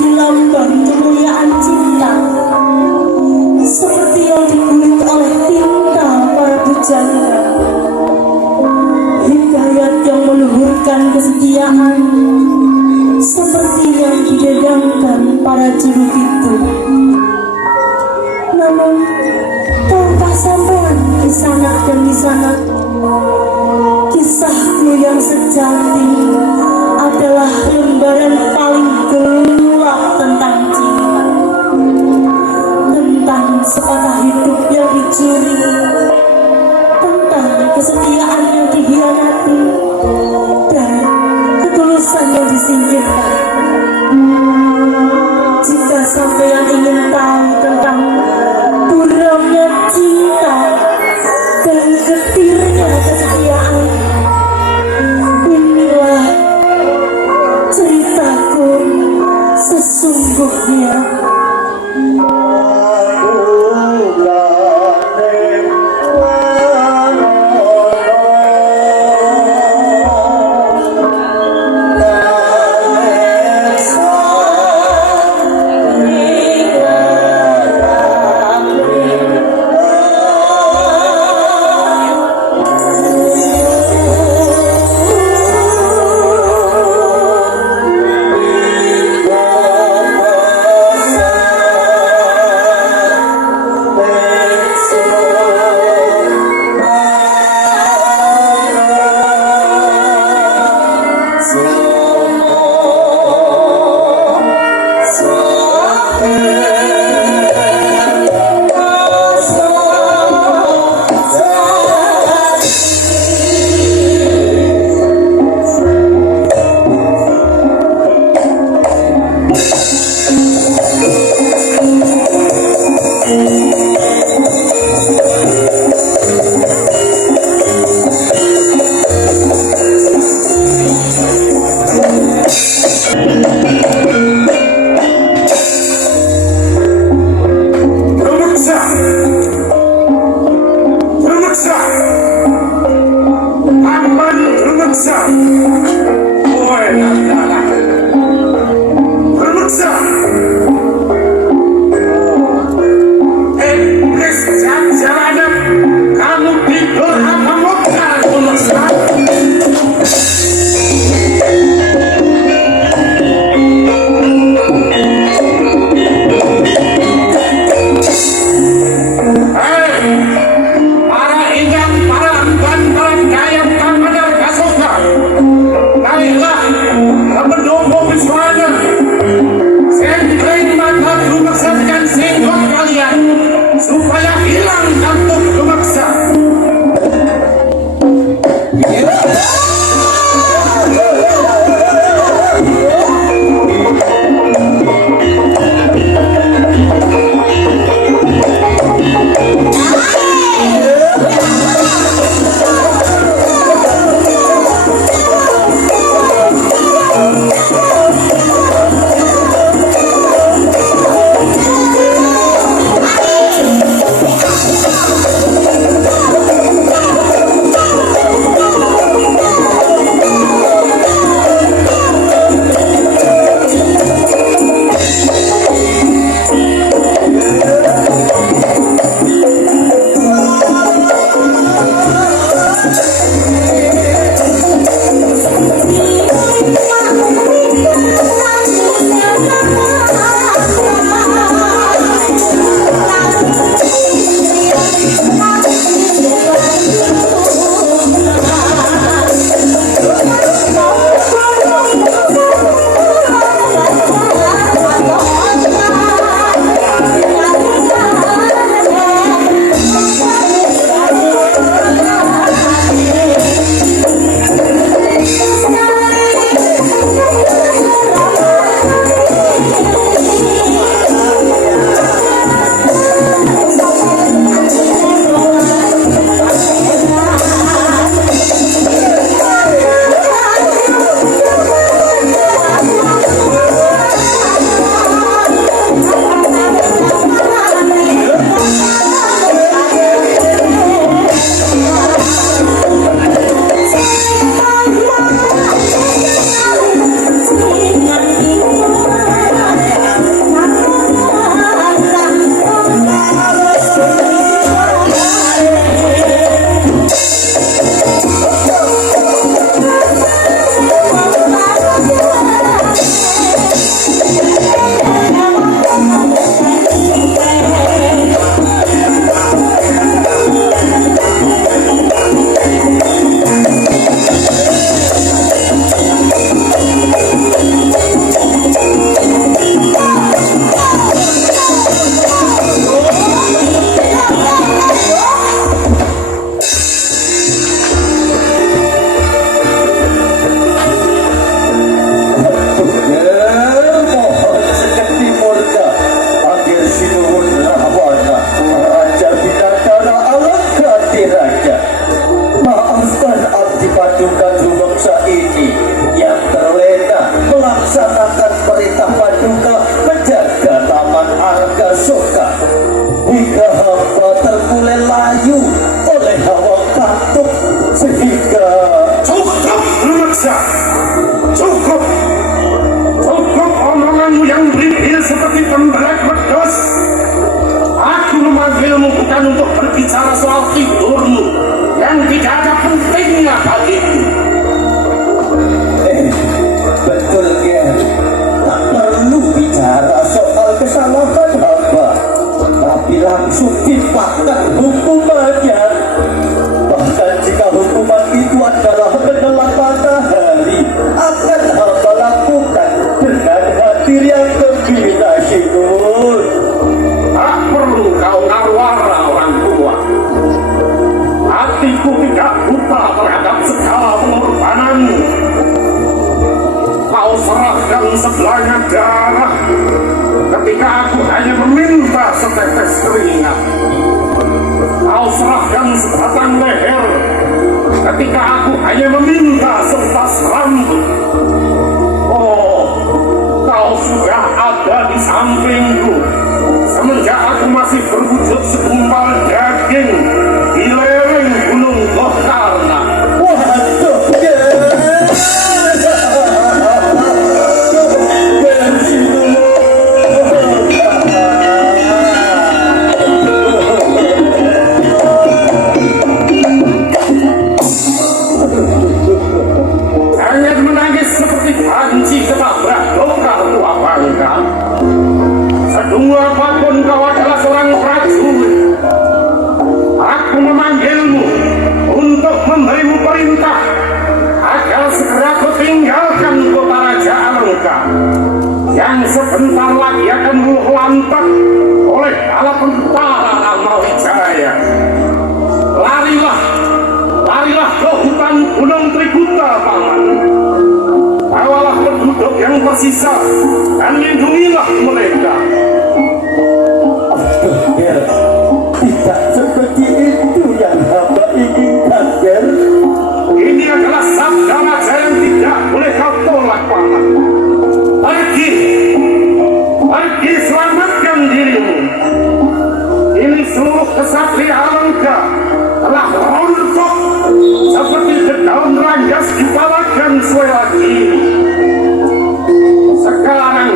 menjadi lambang kemuliaan cinta, seperti yang dikulik oleh tinta para pujangga. Hikayat yang meluhurkan kesetiaan, seperti yang didedangkan para juru itu. Namun, tahukah sampean di sana dan di sana, kisahku yang sejati adalah lembaran paling gelap tentang cinta, tentang sepatah hidup yang dicuri, tentang kesetiaan yang dikhianati, dan ketulusan yang disingkirkan. Jika sampean ingin tahu tentang buramnya cinta dan getirnya kesetiaan, inilah ceritaku sesungguhnya. Purmaksa, cukup. Cukup omonganmu yang beribil seperti pembelak wedus. Aku memanggilmu bukan untuk berbicara soal tidurmu yang tidak ada pentingnya bagiku. Betul Ger, tak perlu bicara soal kesalahan hamba, tapi langsung timpakan hukumannya. Bahkan jika hukuman itu adalah menelan matahari, akan hamba lakukan dengan hati yang gembira, Syekh. Tak perlu kau narwara orang tua. Hatiku tidak buta terhadap segala pengorbananmu. Kau serahkan sebelahnya darah ketika aku hanya meminta setetes keringat. Kau serahkan sebatang leher ketika aku hanya meminta setas rambut. Oh, kau sudah ada di sampingku semenjak aku masih berwujud segumpal daging di lereng Gunung Gohkarna. Waduh, Jangan menangis seperti panci ketabrak dokar tua bangka. Sedung apapun kau adalah seorang prajurit. Aku memanggilmu untuk memberimu perintah agar segera kau tinggalkan kota Raja Alengka yang sebentar lagi akan luluh lantak oleh bala tentara Amawijaya. Larilah ke hutan Gunung Trikuta, Paman. Bawalah penduduk yang tersisa dan lindungilah mereka. Ger, tidak seperti itu yang hamba inginkan, Ger. Ini adalah sabda raja yang tidak boleh kau tolak, Paman. Pergi selamatkan dirimu. Ini seluruh kesatria Alengka telah rontok seperti daun ranggas dipalakan suara kiri. Sekarang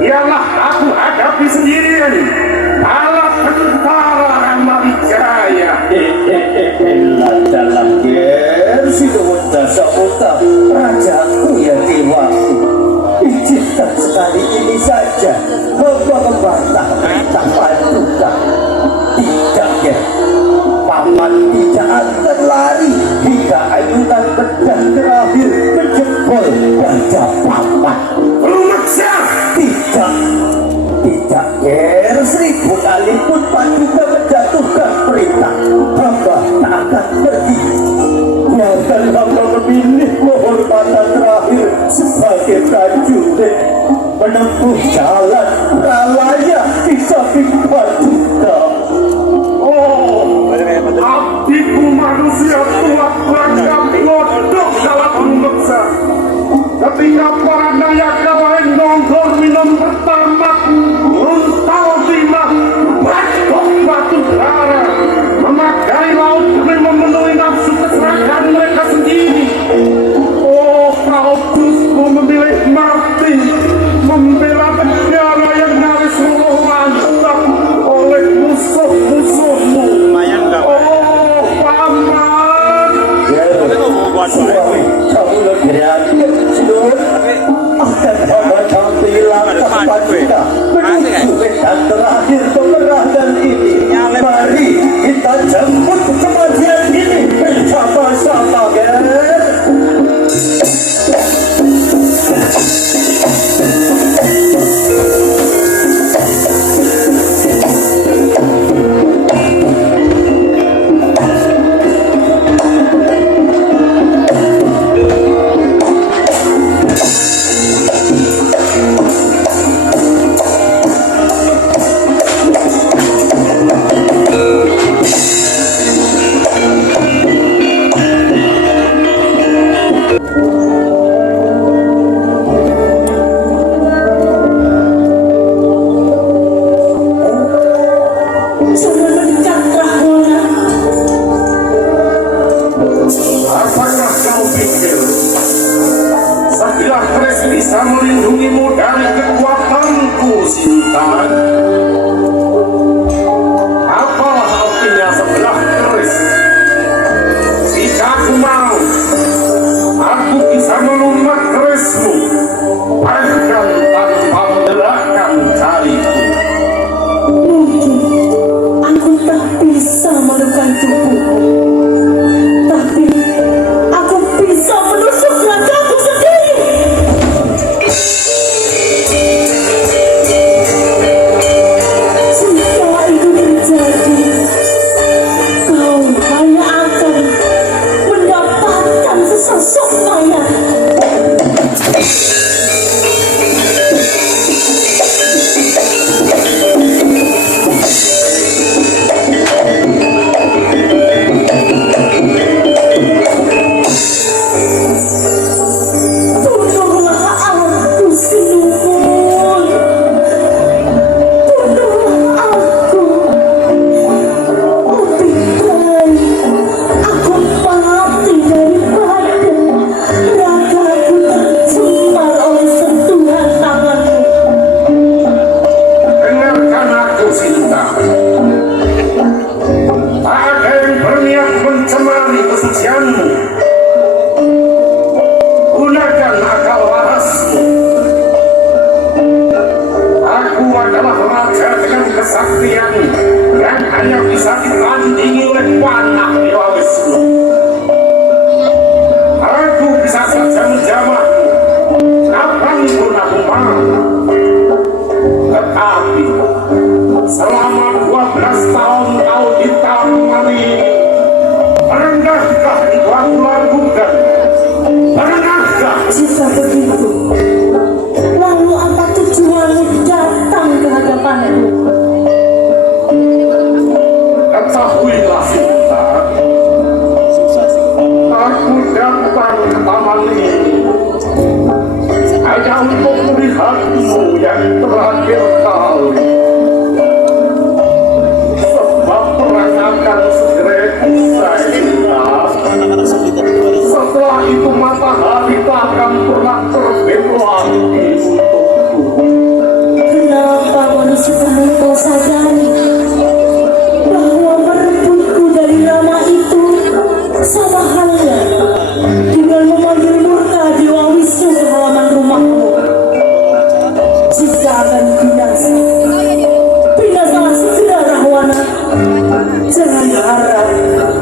biarlah aku hadapi sendirian bala tentara Amawijaya. Dalam Ger, sinuwun dasa utama rajaku yang dewaku. Izinkan sekali ini saja hamba membantah perintah Paduka. Tidak, Ger. Paman tidak akan lari hingga ayunan pedang terakhir menjempol wajah Paman. Purmaksa! Tidak, Ger. 1000 kali pun Paduka menjatuhkan perintah, hamba tak akan pergi. Biarkan hamba memilih kehormatan terakhir sebagai prajurit menempuh jalan pralaya di samping Paduka. Oh, abdiku manusia tua beragam bodoh dalam purmaksa. Ketika para nayaka lain nonggor minum pertama runtal timah batok batu bara memakai laut demi memenuhi nafsu keserakahan mereka sendiri. Oh, kau justru memilih mati membela negara yang nyaris luluh lantak oleh musuh-musuhmu. Oh, Paman. Kamu lebih reaktif, Sinuwun. Akan hamba tampil langkah Paduka menuju medan terakhir peperangan ini. Mari kita jemput kematian ini bersama-sama, Ger. Sinta, apa artinya sebelah keris? Jika aku mau, aku bisa melumat kerismu, bahkan tanpa menggerakkan jariku. Mungkin aku tak bisa melukai tubuhmu, tapi aku bisa menusuk ragaku sendiri. Jika itu terjadi, kau hanya akan mendapatkan sesosok mayat. Tolonglah aku, Sinuwun. Tolonglah aku. Lebih baik aku mati daripada ragaku tercemar oleh sentuhan tanganmu. Dengarkan aku, Sinta. Tak ada yang berniat mencemari kesucianmu. Gunakan akal warasmu. Aku adalah raja dengan kesaktian yang hanya bisa ditandingi oleh panah Dewa Wisnu. Aku bisa saja menjamahmu kapanpun aku mau. Tetapi selama 12 tahun kau ditamani, pernahkah itu aku lakukan? Pernahkah? Jika begitu, lalu apa tujuanmu datang ke hadapanku? Ketahuilah, Sinta, aku datang ke taman ini hanya untuk melihatmu yang terakhir kali. Sebab perang akan segera usai, Sinta. Setelah itu matahari tak akan pernah terbit lagi untukku. Kenapa manusia kau sadari bahwa merebutku dari Rama itu sama halnya dengan memanggil murka Dewa Wisnu ke halaman rumahmu? Jika akan binasa, binasalah segera, Rahwana. Jangan harap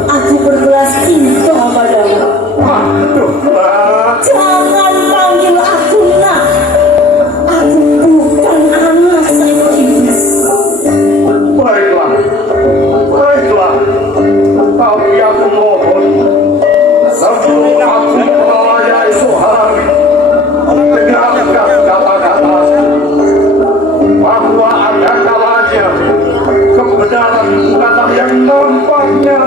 aku berbelas cinta padamu. Aduhlah, Jangan panggil aku nak. Aku bukan anak seekor iblis. baiklah, baiklah. Tapi aku mohon, sebelum aku meraya esok hari, dengarkan kata-kataku bahwa ada kalanya kebenaran bukanlah yang nampaknya,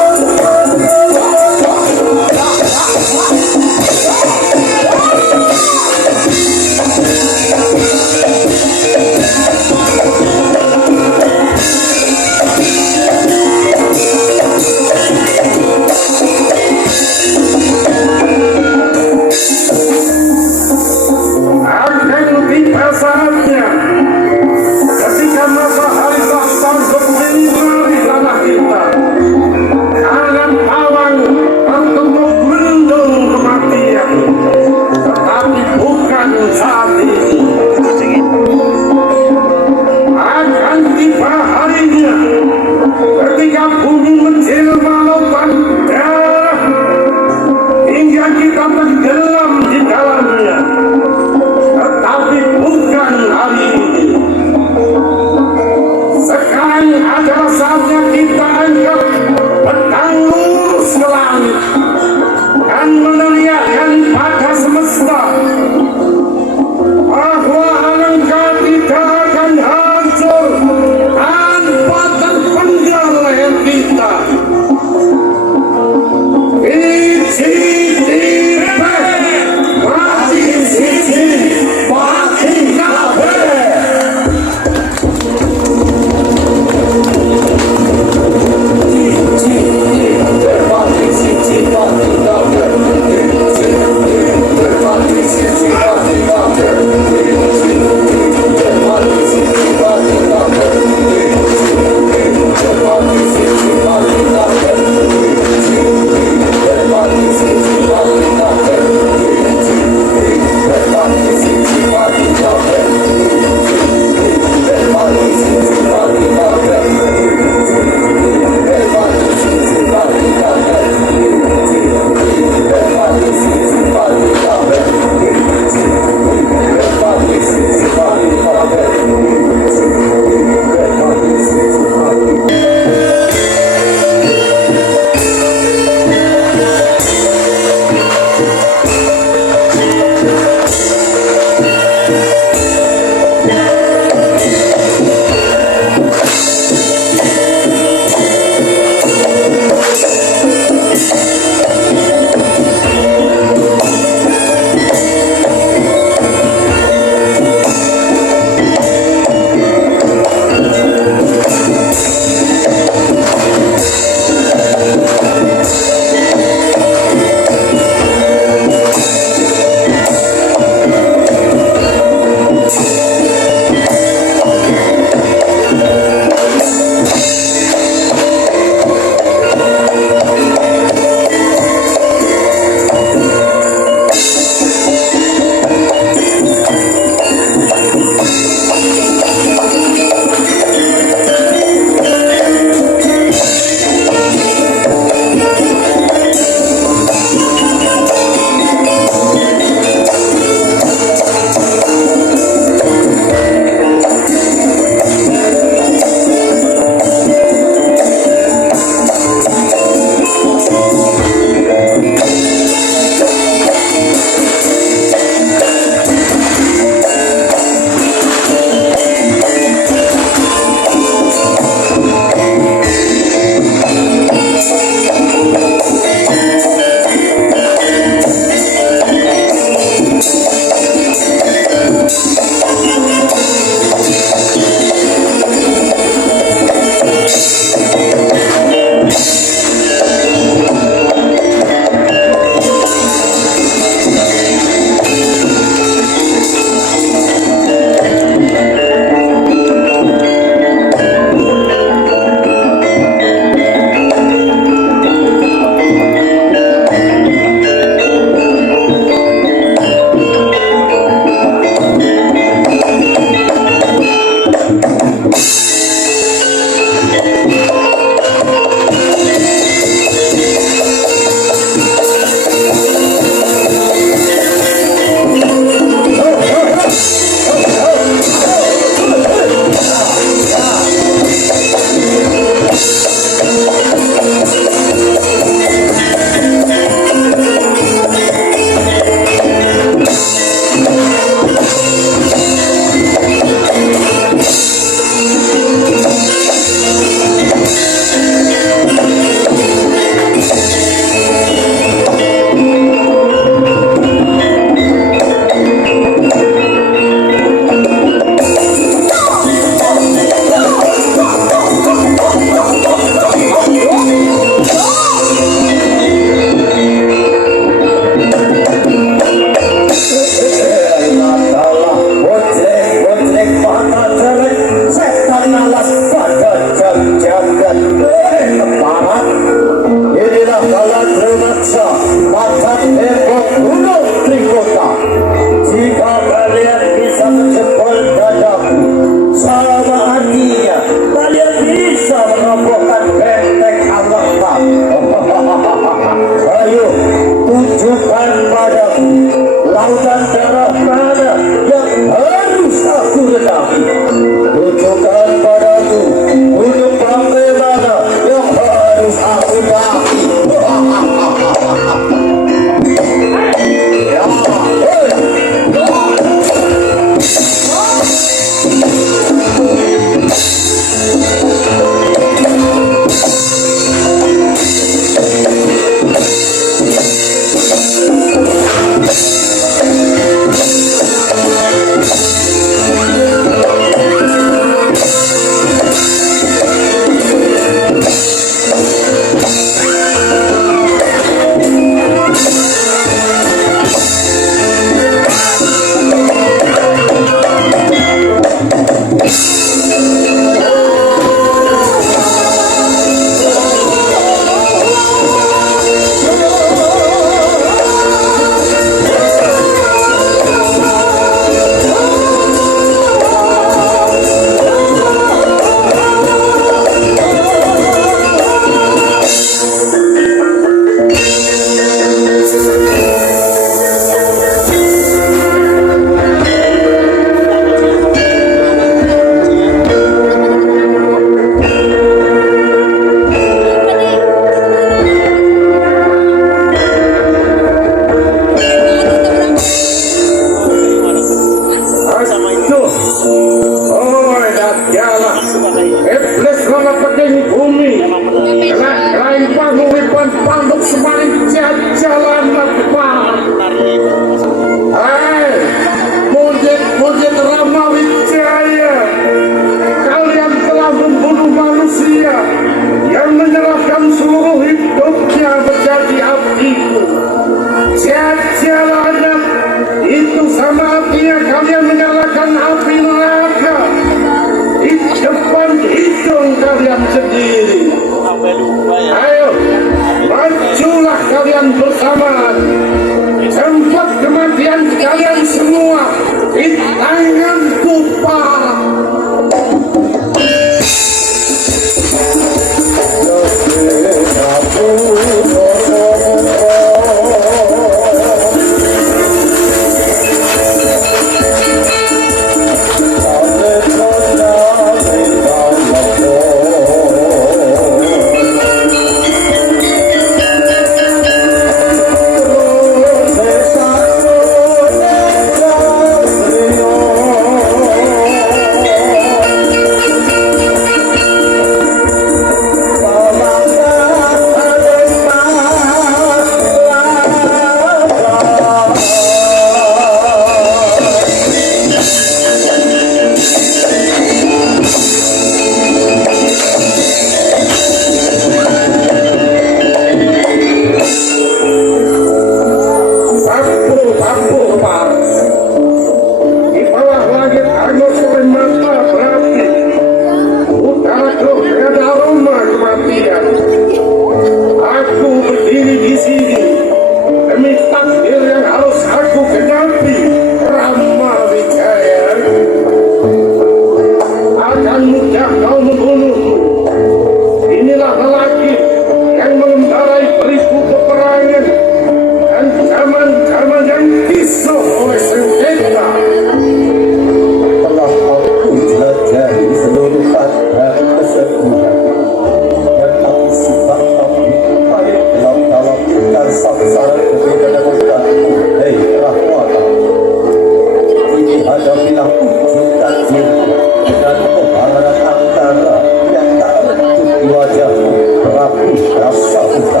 Prabu Prasamuka.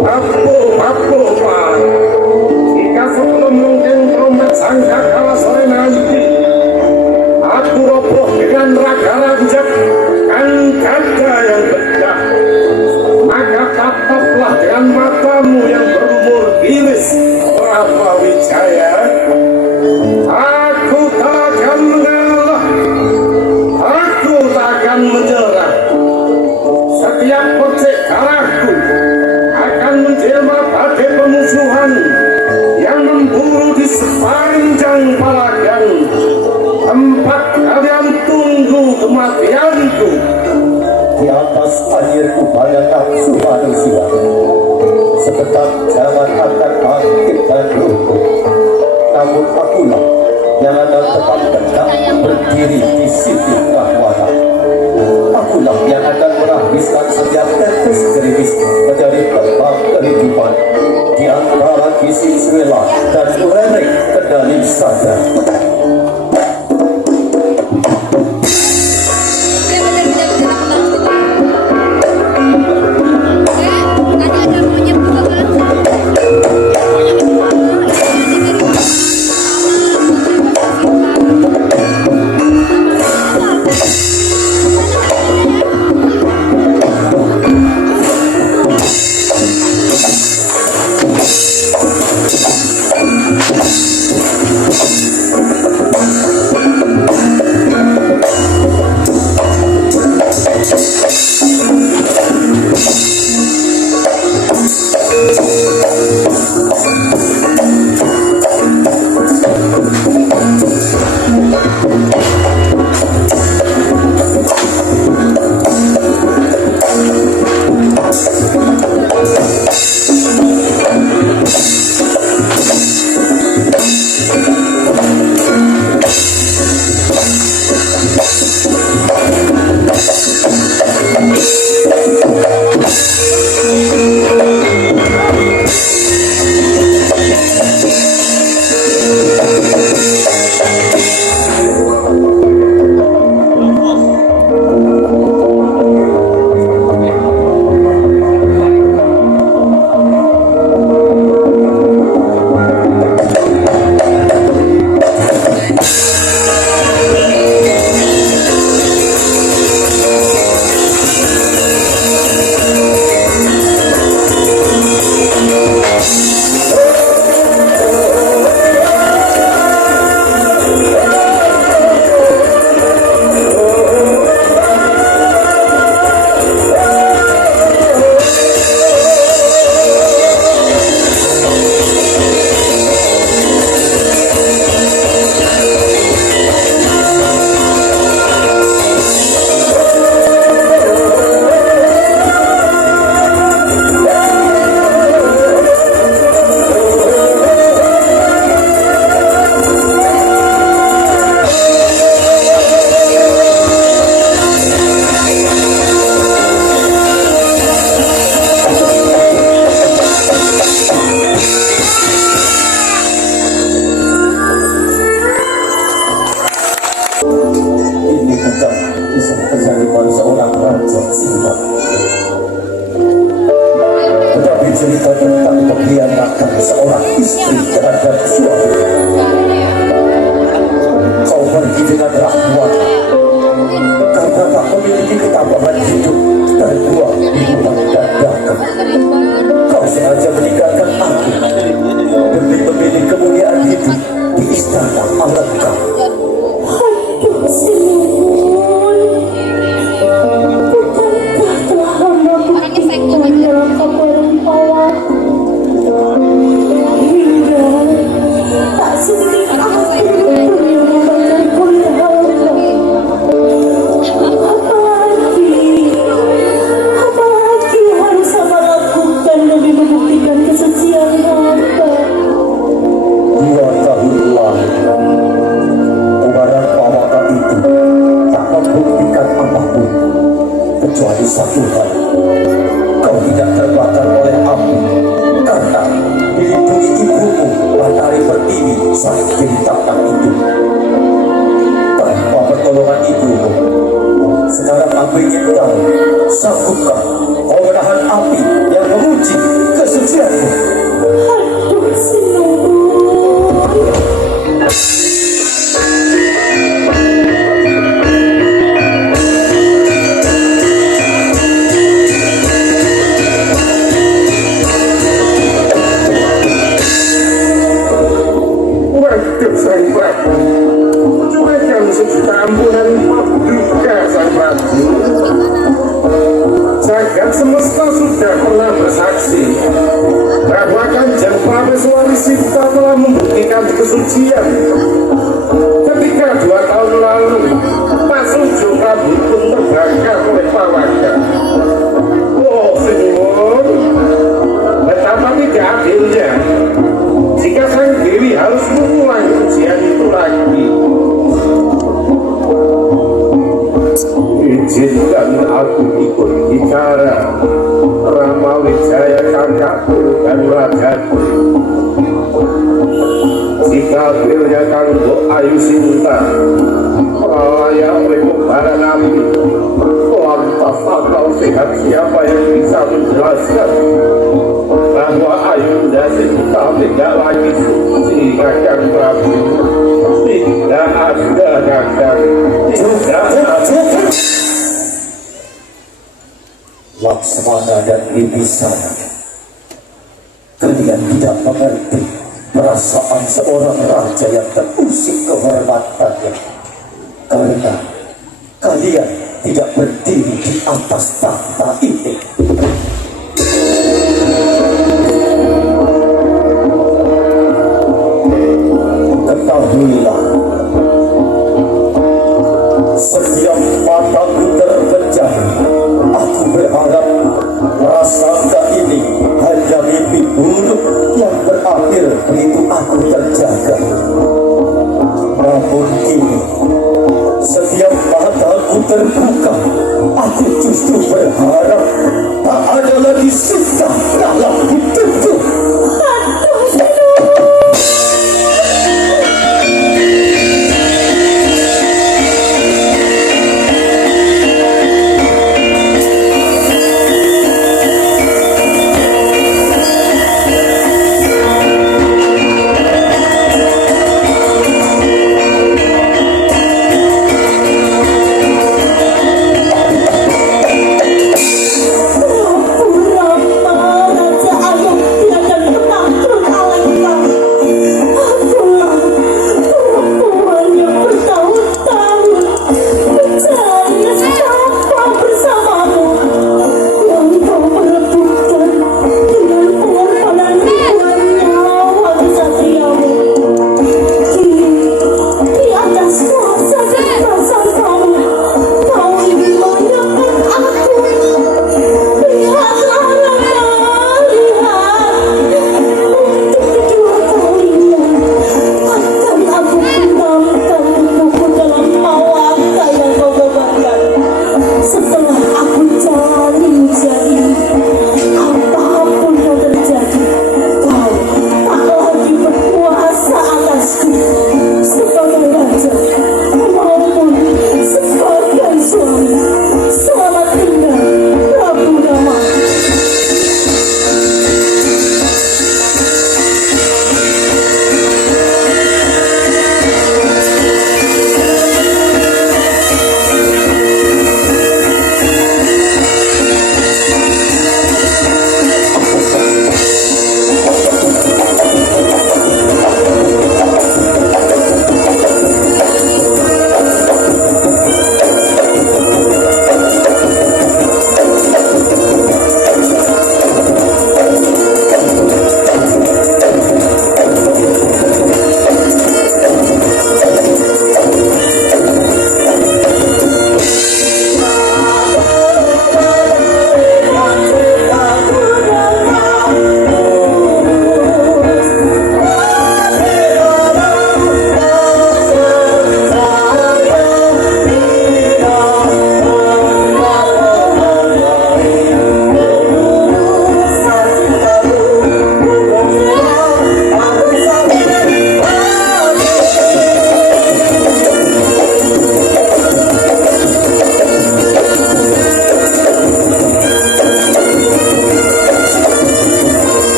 Apu, Pak. Jika sebelum mungkin trompet sangka kalah sore nanti, aku roboh dengan raga lanjut dan gada yang bedah. Maka tataplah dengan matamu yang berumur iris, Prapa Wijaya. Aku tak akan mengalah, aku tak akan menyerah. Setiap percik darahku akan menjelma badai pemusuhan yang memburu di sepanjang palagan tempat kalian tunggu kematianku. Di atas air upaya nafsu manusia, sebentar jangan akan bangkit dan runtuh. Namun akulah yang akan tetap tegak berdiri di sisi Rahwana. Akulah yang akan menghabiskan setiap tetes gerimis menjadi tembak kehidupan di antara gizi suela dan urenek kendali saja. Cerita tentang pengkhianatan seorang istri terhadap suami. Kau pergi dengan Rahwan karena tak memiliki ketabahan hidup dan buah di rumah dadakan. Kau sengaja meninggalkan aku demi memilih kemuliaan hidup di istana Alengka. Aduh, Sinuhun, bukankah telah hamba buktikan neraka perempuan hingga tak sedikit aku yang membakar kulit hamba. Apalagi harus hamba lakukan demi membuktikan kesucian hamba. 2 tahun lalu Ubaran Pawaka itu tak membuktikan apapun kecuali satu hal. Kau tidak terbakar oleh api karena dilindungi ibumu Matahari Pertiwi saat bintang itu. Tanpa pertolongan ibumu, sekarang aku ingin tahu, sanggupkah Jagat semesta sudah pernah bersaksi bahwa Kanjeng Prameswari Sinta telah membuktikan kesucian ketika 2 tahun lalu Pasujung rambut pun terbakar oleh Pawaga. Oh Sinuwun, betapa tidak adilnya jika Sang Dewi harus mengulang ujian itu lagi. Izinkan aku ikut bicara, Rama Wijaya kakakku dan rajaku. Jika pilnya kanggo Ayu Sinta layak oleh para nabi, lantas akal sehat siapa yang bisa menjelaskan bahwa Ayunda Sinta tidak lagi suci Kakang Prabu? Tidak ada Kakang, tidak ada. Laksmana dan Wibisana, kalian tidak mengerti perasaan seorang raja yang terusik kehormatannya, karena kalian tidak berdiri di atas tahta ini. Ketahuilah, setiap mataku terpejam. Aku berharap prasangka ini hanya mimpi buruk yang berakhir begitu aku terjaga. Namun kini, setiap mataku terbuka, aku justru berharap tak ada lagi Sinta dalam hidupku.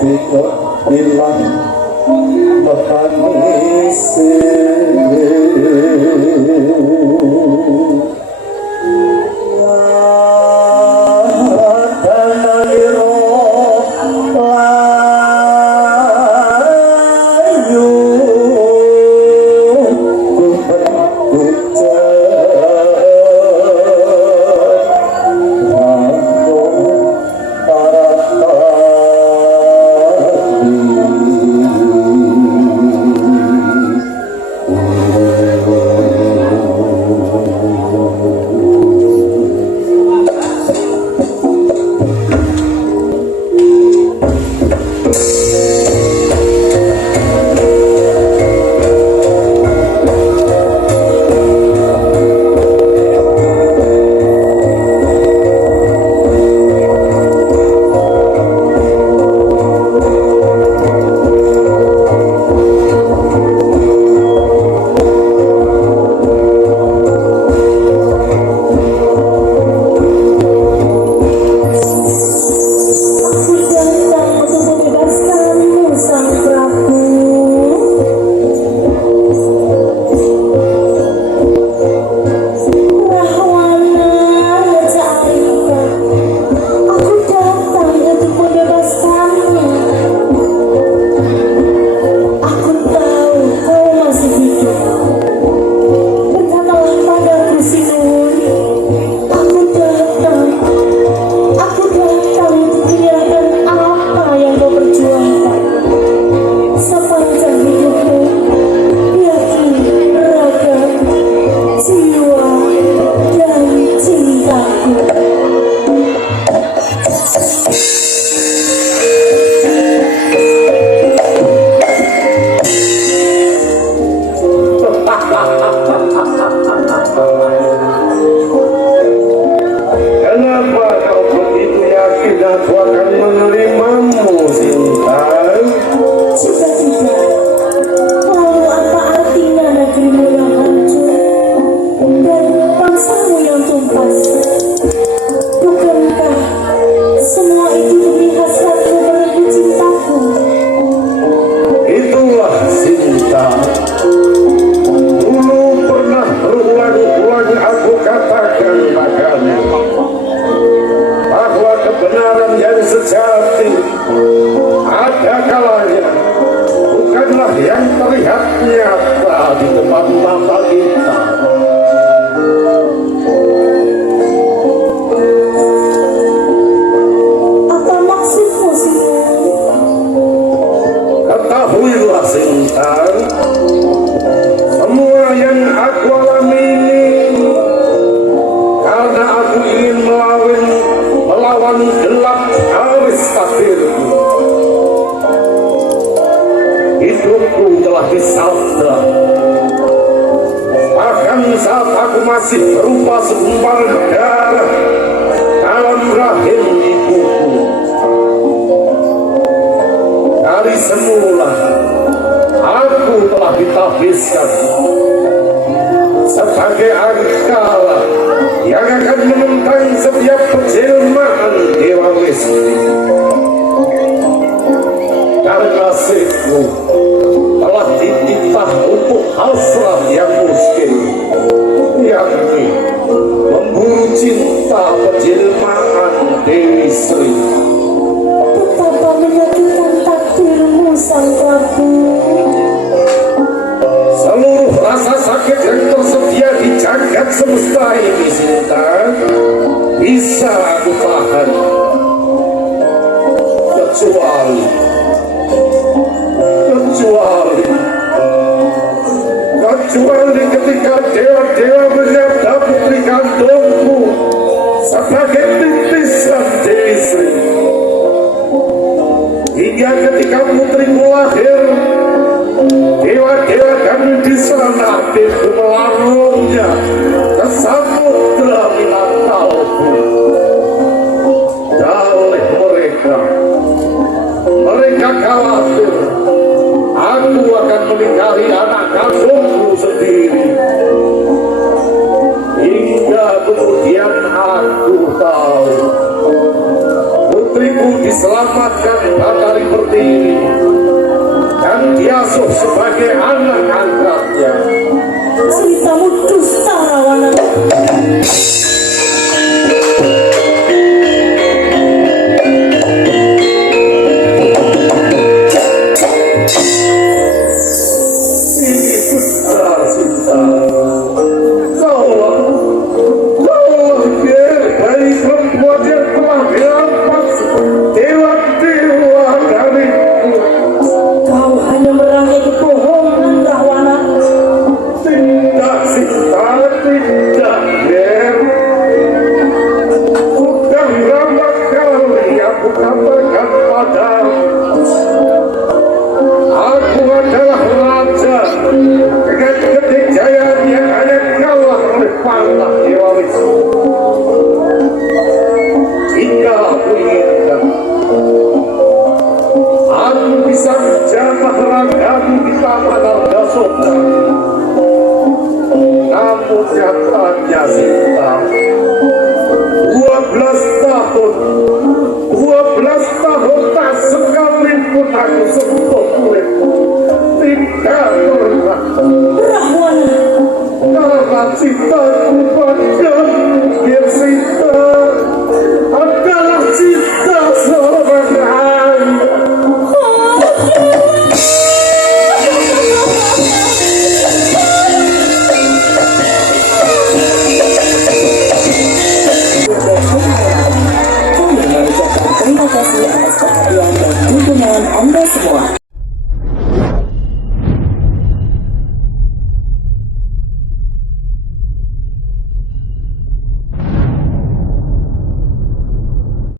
Dino bilang menangisi diselamatkan dari sebagai anak angkatnya. Ceritamu dusta Rawana. Kau hanya merangkai kebohongan Rahwana. Tidak, tidak, Ger. Bukan berapa kali aku katakan padamu, aku adalah raja dengan kejayaan yang hanya kalah oleh panah Dewa Wisnu. Jika aku inginkan, aku bisa menjamah ragamu di taman Ardasoka. Namun nyatanya Sinta, 12 tahun